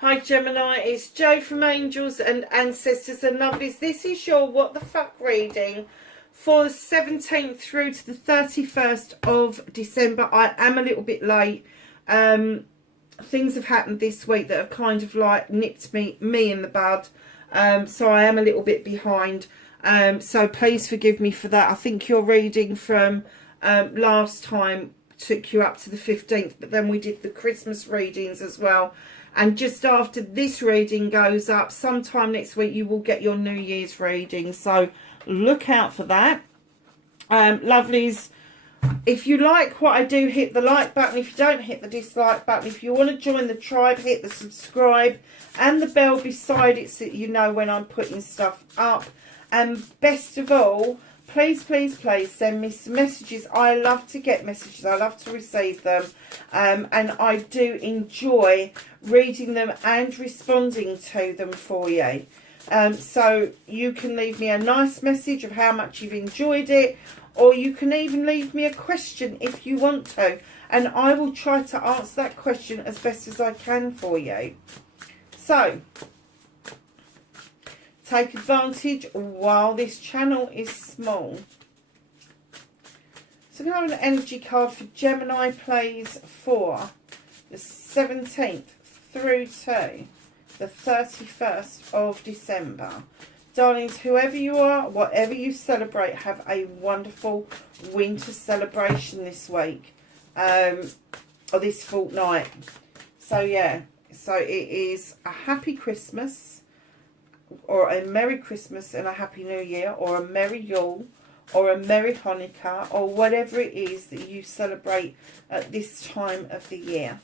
Hi Gemini, it's Jo from Angels and Ancestors and Lovelies. This is your What the Fuck reading for the 17th through to the 31st of December. I am a little bit late. Things have happened this week that have kind of like nipped me in the bud. So I am a little bit behind. So please forgive me for that. I think your reading from last time took you up to the 15th, but then we did the Christmas readings as well. And just after this reading goes up, sometime next week, you will get your New Year's reading. So look out for that. Lovelies, if you like what I do, hit the like button. If you don't, hit the dislike button. If you want to join the tribe, hit the subscribe and the bell beside it so that you know when I'm putting stuff up. And best of all, please, please, please send me some messages. I love to get messages. I love to receive them. And I do enjoy reading them and responding to them for you. So you can leave me a nice message of how much you've enjoyed it. Or you can even leave me a question if you want to. And I will try to answer that question as best as I can for you. So take advantage while this channel is small. So I'm going to have an energy card for Gemini, please, for the 17th through to the 31st of December. Darlings, whoever you are, whatever you celebrate, have a wonderful winter celebration this week. Or this fortnight. So yeah, so it is a happy Christmas, or a Merry Christmas and a Happy New Year, or a Merry Yule, or a Merry Hanukkah, or whatever it is that you celebrate at this time of the year.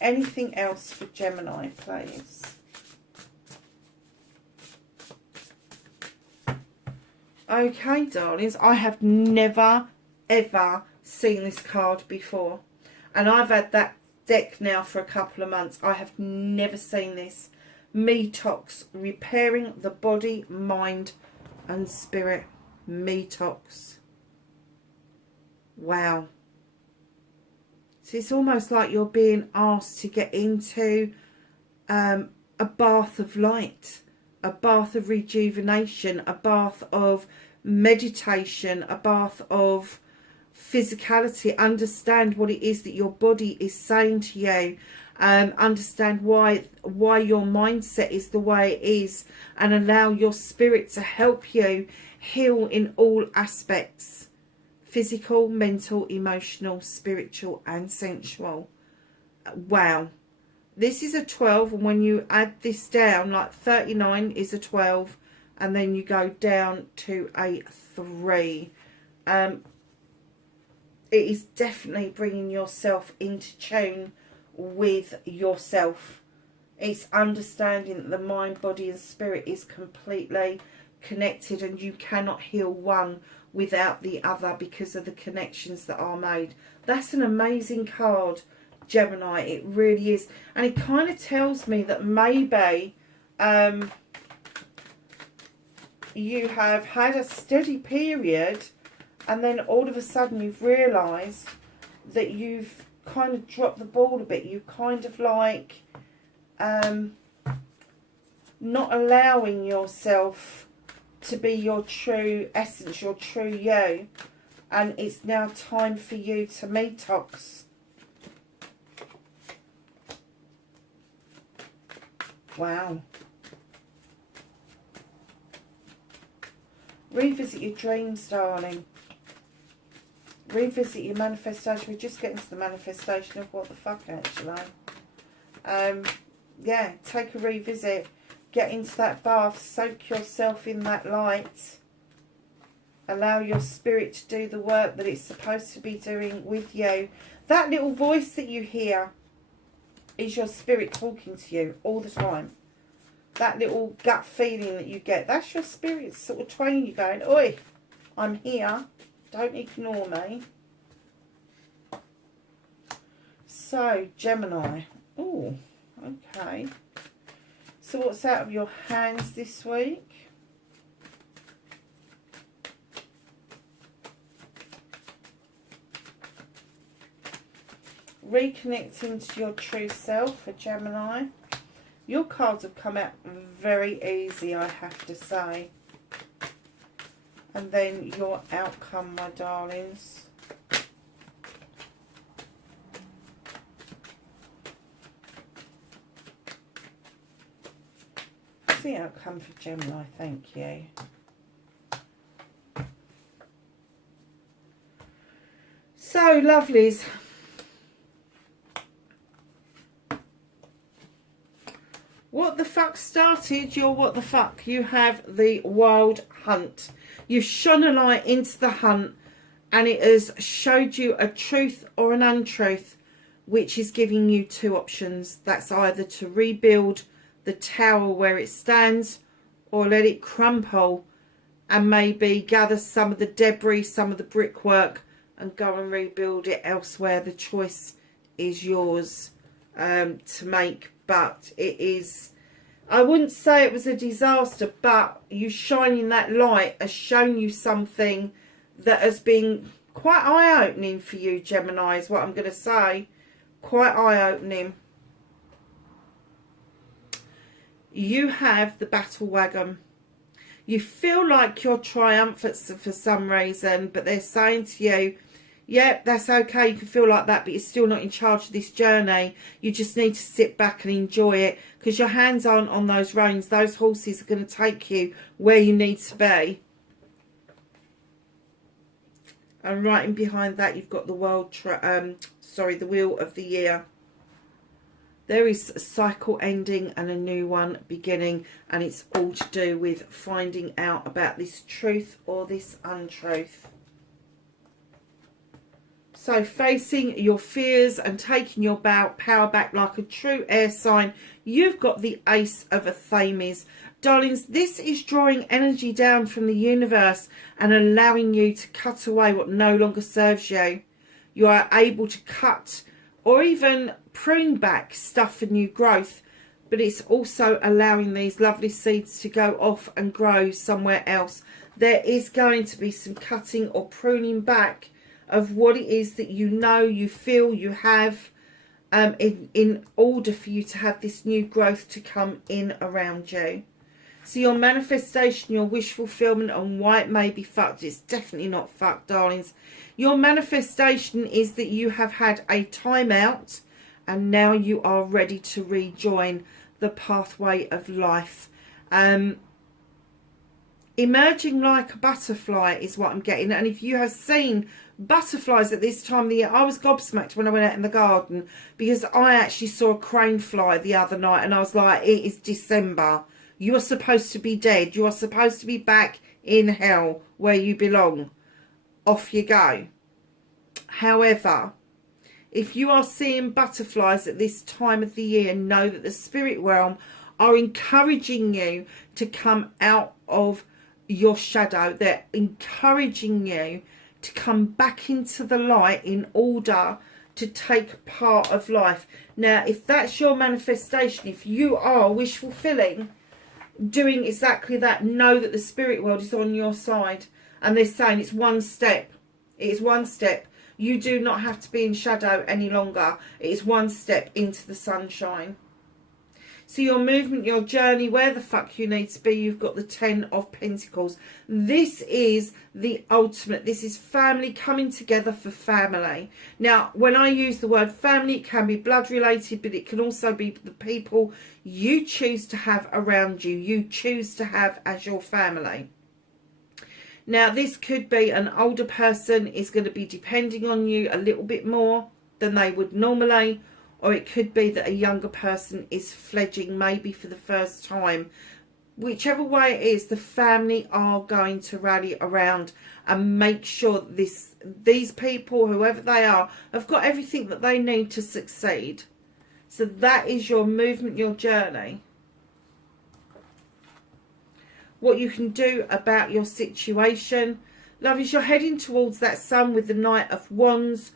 Anything else for Gemini, please? Okay, darlings, I have never, ever seen this card before. And I've had that deck now for a couple of months. I have never seen this. Detox, repairing the body, mind and spirit. Detox. Wow. So it's almost like you're being asked to get into a bath of light, a bath of rejuvenation, a bath of meditation, a bath of physicality. Understand what it is that your body is saying to you. Understand why your mindset is the way it is, and allow your spirit to help you heal in all aspects: physical, mental, emotional, spiritual and sensual. Wow. This is a 12, and when you add this down, like 39 is a 12, and then you go down to a 3. It is definitely bringing yourself into tune with yourself. It's understanding that the mind, body and spirit is completely connected, and you cannot heal one without the other because of the connections that are made. That's an amazing card, Gemini. It really is. And it kind of tells me that maybe you have had a steady period, and then all of a sudden you've realised that you've kind of dropped the ball a bit. You kind of like not allowing yourself to be your true essence, your true you, and it's now time for you to detox. Wow. Revisit your dreams, darling. Revisit your manifestation. We're just getting to the manifestation of what the fuck, actually. Yeah, take a revisit. Get into that bath. Soak yourself in that light. Allow your spirit to do the work that it's supposed to be doing with you. That little voice that you hear is your spirit talking to you all the time. That little gut feeling that you get, that's your spirit sort of twanging you, going, oi, I'm here. Don't ignore me. So, Gemini. Oh, okay. So what's out of your hands this week? Reconnecting to your true self for Gemini. Your cards have come out very easy, I have to say. And then your outcome, my darlings. What's the outcome for Gemini? Thank you. So, lovelies. What the fuck started your what the fuck? You have the wild hunt. You've shone a light into the hunt, and it has showed you a truth or an untruth, which is giving you two options. That's either to rebuild the tower where it stands, or let it crumple and maybe gather some of the debris, some of the brickwork, and go and rebuild it elsewhere. The choice is yours to make, but it is, I wouldn't say it was a disaster, but you shining that light has shown you something that has been quite eye-opening for you, Gemini, is what I'm going to say. Quite eye-opening. You have the battle wagon. You feel like you're triumphant for some reason, but they're saying to you, yeah, that's okay, you can feel like that, but you're still not in charge of this journey. You just need to sit back and enjoy it, because your hands aren't on those reins. Those horses are going to take you where you need to be. And right in behind that, you've got the the Wheel of the Year. There is a cycle ending and a new one beginning, and it's all to do with finding out about this truth or this untruth. So facing your fears and taking your power back like a true air sign, you've got the Ace of Athames. Darlings, this is drawing energy down from the universe and allowing you to cut away what no longer serves you. You are able to cut or even prune back stuff for new growth, but it's also allowing these lovely seeds to go off and grow somewhere else. There is going to be some cutting or pruning back of what it is that you know, you feel, you have, in order for you to have this new growth to come in around you. So your manifestation, your wish fulfillment, and why it may be fucked, it's definitely not fucked, darlings. Your manifestation is that you have had a time out, and now you are ready to rejoin the pathway of life. Emerging like a butterfly is what I'm getting. And if you have seen butterflies at this time of the year, I was gobsmacked when I went out in the garden, because I actually saw a crane fly the other night, and I was like, it is December. You are supposed to be dead. You are supposed to be back in hell where you belong. Off you go. However, if you are seeing butterflies at this time of the year, know that the spirit realm are encouraging you to come out of your shadow. They're encouraging you to come back into the light in order to take part of life. Now, if that's your manifestation, if you are wish fulfilling, doing exactly that, know that the spirit world is on your side, and they're saying it's one step. It is one step. You do not have to be in shadow any longer. It is one step into the sunshine. So your movement, your journey, where the fuck you need to be, you've got the 10 of Pentacles. This is the ultimate. This is family coming together for family. Now, when I use the word family, it can be blood related, but it can also be the people you choose to have around you. You choose to have as your family. Now, this could be an older person is going to be depending on you a little bit more than they would normally. Or it could be that a younger person is fledging, maybe for the first time. Whichever way it is, the family are going to rally around and make sure these people, whoever they are, have got everything that they need to succeed. So that is your movement, your journey. What you can do about your situation. Love, is you're heading towards that sun with the Knight of Wands.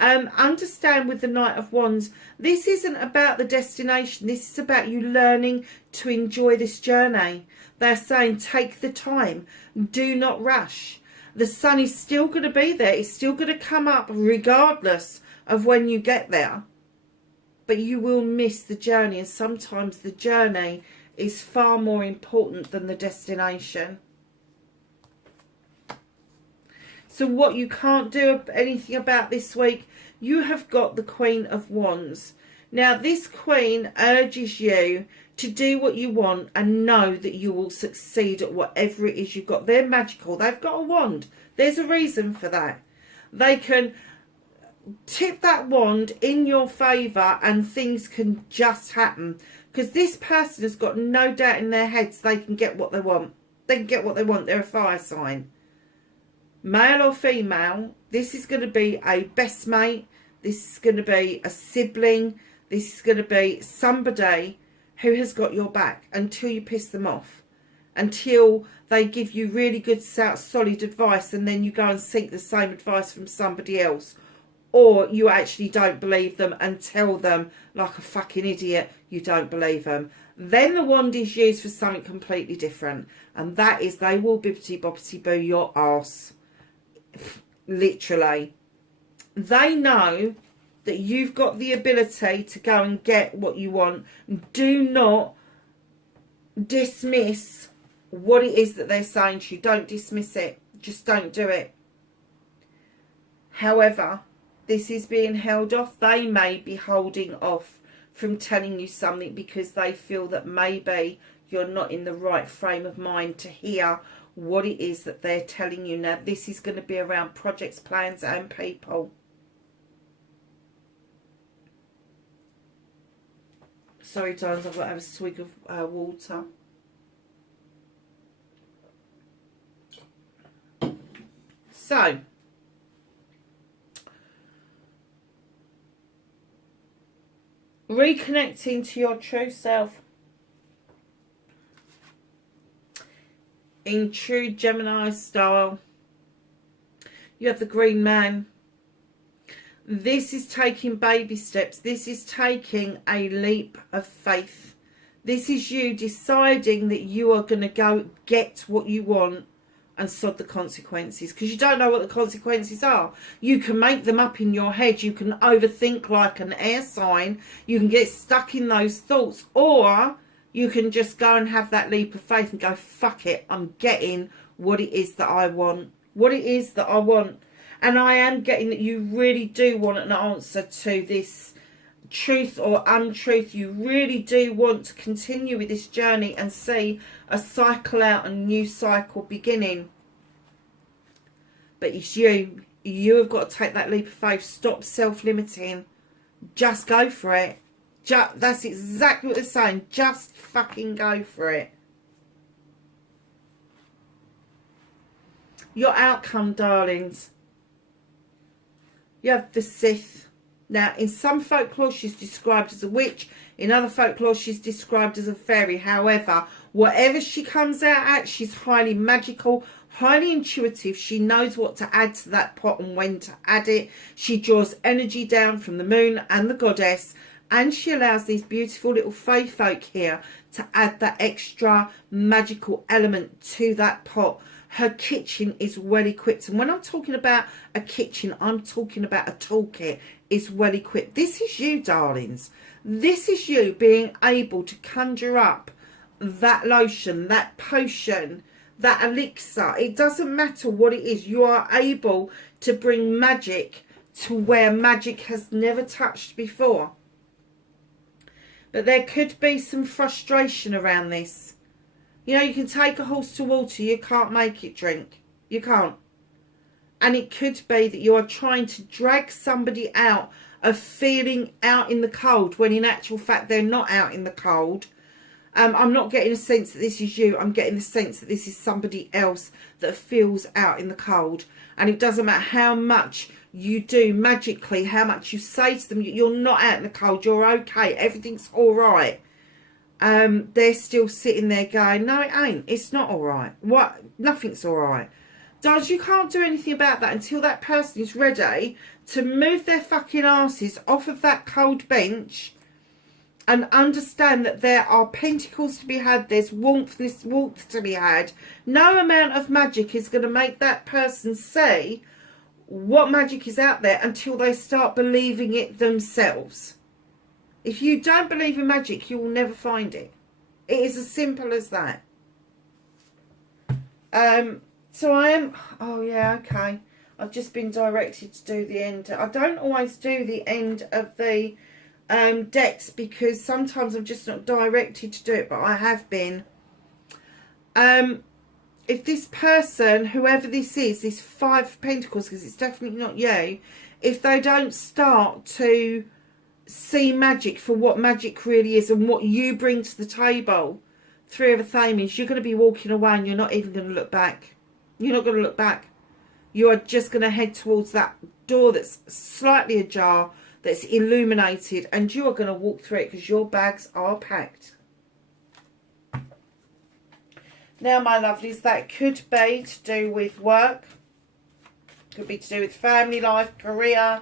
Understand with the Knight of Wands, this isn't about the destination. This is about you learning to enjoy this journey. They're saying take the time. Do not rush. The sun is still going to be there. It's still going to come up regardless of when you get there. but you will miss the journey, and sometimes the journey is far more important than the destination. So what you can't do anything about this week, you have got the Queen of Wands. Now this Queen urges you to do what you want and know that you will succeed at whatever it is you've got. They're magical. They've got a wand. There's a reason for that. They can tip that wand in your favour and things can just happen. Because this person has got no doubt in their heads they can get what they want. They can get what they want. They're a fire sign. Male or female, this is going to be a best mate. This is going to be a sibling. This is going to be somebody who has got your back until you piss them off. Until they give you really good, solid advice and then you go and seek the same advice from somebody else. Or you actually don't believe them and tell them like a fucking idiot you don't believe them. Then the wand is used for something completely different. And that is they will bibbity bobbity boo your arse. Literally. They know that you've got the ability to go and get what you want. Do not dismiss what it is that they're saying to you. Don't dismiss it. Just don't do it. However, this is being held off. They may be holding off from telling you something because they feel that maybe you're not in the right frame of mind to hear what it is that they're telling you. Now, this is going to be around projects, plans and people. Sorry, darlings, I've got to have a swig of water. So, reconnecting to your true self. In true Gemini style, you have the Green Man. This is taking baby steps. This is taking a leap of faith. This is you deciding that you are going to go get what you want and sod the consequences. Because you don't know what the consequences are. You can make them up in your head. You can overthink like an air sign. You can get stuck in those thoughts. Or you can just go and have that leap of faith and go, fuck it, I'm getting what it is that I want. What it is that I want. And I am getting that you really do want an answer to this truth or untruth. You really do want to continue with this journey and see a cycle out and a new cycle beginning. But it's you. You have got to take that leap of faith. Stop self-limiting. Just go for it. That's exactly what they're saying. Just fucking go for it. Your outcome, darlings. You have the Sith. Now, in some folklore, she's described as a witch. In other folklore, she's described as a fairy. However, whatever she comes out at, she's highly magical, highly intuitive. She knows what to add to that pot and when to add it. She draws energy down from the moon and the goddess. And she allows these beautiful little fae folk here to add that extra magical element to that pot. Her kitchen is well equipped. And when I'm talking about a kitchen, I'm talking about a toolkit is well equipped. This is you, darlings. This is you being able to conjure up that lotion, that potion, that elixir. It doesn't matter what it is. You are able to bring magic to where magic has never touched before. But there could be some frustration around this. You know, you can take a horse to water, you can't make it drink. You can't. And it could be that you are trying to drag somebody out of feeling out in the cold, when in actual fact they're not out in the cold. I'm not getting a sense that this is you. I'm getting the sense that this is somebody else that feels out in the cold. And it doesn't matter how much you do magically, how much you say to them, you're not out in the cold, you're okay, everything's all right. They're still sitting there going, no, it ain't. It's not all right. What? Nothing's all right. Darling, you can't do anything about that until that person is ready to move their fucking asses off of that cold bench and understand that there are pentacles to be had. There's warmth to be had. No amount of magic is going to make that person see what magic is out there until they start believing it themselves. If you don't believe in magic, you will never find it. It is as simple as that. So I am, oh yeah, okay. I've just been directed to do the end. I don't always do the end of the decks because sometimes I'm just not directed to do it, but I have been. If this person, whoever this is, this Five of Pentacles, because it's definitely not you, if they don't start to see magic for what magic really is and what you bring to the table, Three of Athames, you're going to be walking away and you're not even going to look back. You're not going to look back. You are just going to head towards that door that's slightly ajar, that's illuminated, and you are going to walk through it because your bags are packed. Now, my lovelies, that could be to do with work. Could be to do with family life, career.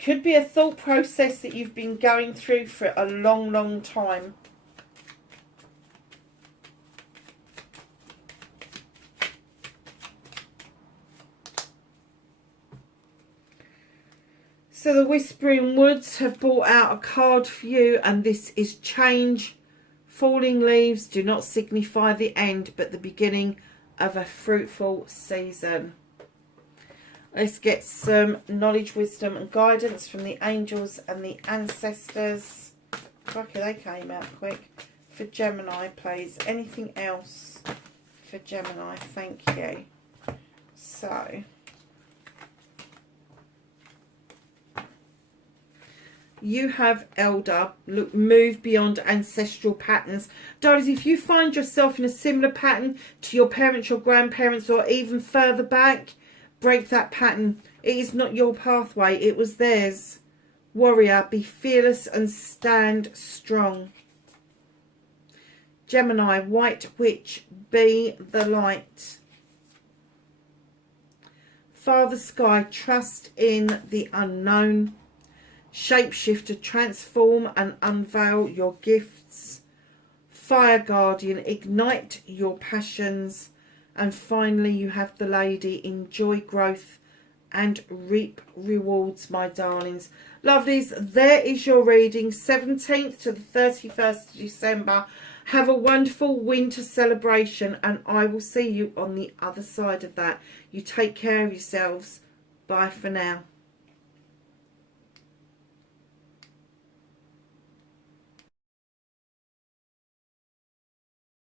Could be a thought process that you've been going through for a long, long time. So the Whispering Woods have brought out a card for you, and this is change. Falling leaves do not signify the end, but the beginning of a fruitful season. Let's get some knowledge, wisdom and guidance from the angels and the ancestors. Crikey, they came out quick. For Gemini, please. Anything else for Gemini? Thank you. So, you have Elder. Look, move beyond ancestral patterns. Darlings, if you find yourself in a similar pattern to your parents, your grandparents, or even further back, break that pattern. It is not your pathway. It was theirs. Warrior, be fearless and stand strong. Gemini, White Witch, be the light. Father Sky, trust in the unknown. Shapeshifter, transform and unveil your gifts. Fire Guardian, ignite your passions. And finally, you have the Lady, enjoy growth and reap rewards, my darlings. Lovelies, there is your reading, 17th to the 31st of December. Have a wonderful winter celebration, and I will see you on the other side of that. You take care of yourselves. Bye for now.